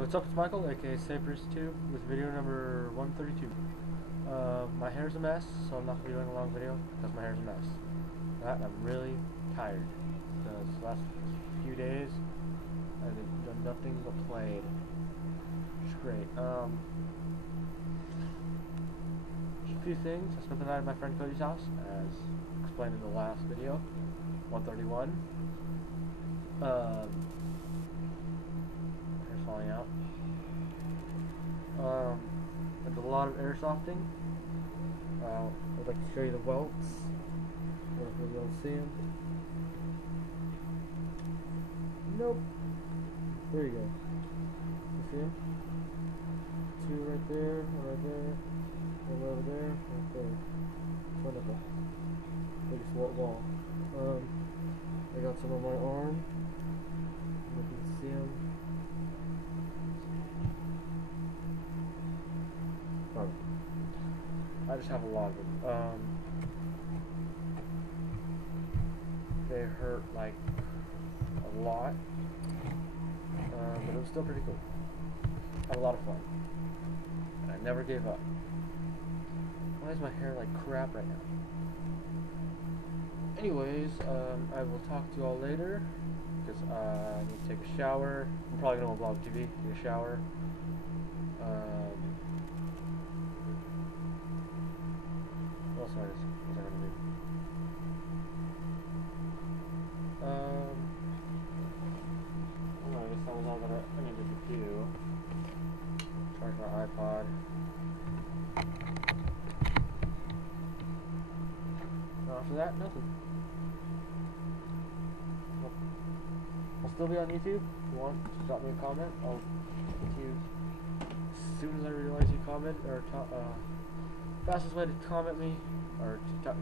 Hey, what's up? It's Michael, aka Cypress2, with video number 132. My hair's a mess, so I'm not going to be doing a long video because my hair's a mess. And I'm really tired because the last few days I've done nothing but played. It's great. Just a few things. I spent the night at my friend Cody's house, as explained in the last video, 131. Hair's falling out. I did a lot of airsofting. I'd like to show you the welts. I don't know if you'll see them. Nope. There you go. You see them? Two right there, one right there, one over there, right there. Wonderful. Biggest wall. I got some on my arm. You can see them. I just have a lot of them. They hurt like a lot, but it was still pretty cool. Had a lot of fun, and I never gave up. Why is my hair like crap right now? Anyways, I will talk to you all later because I need to take a shower. I'm probably gonna go on Vlog TV, take a shower. What else was I gonna do? I guess that was all that I needed to do. Charge my iPod. After that, nothing. Well, I'll still be on YouTube. If you want, just drop me a comment. I'll get to you as soon as I realize you comment or fastest way to comment me or to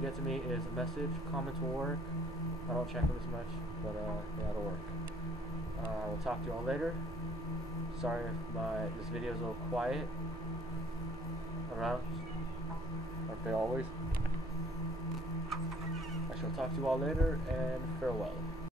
get to me is a message. Comments will work. I don't check them as much, but yeah, it'll work. We'll talk to you all later. Sorry if this video is a little quiet around. Aren't they always? I shall talk to you all later, and farewell.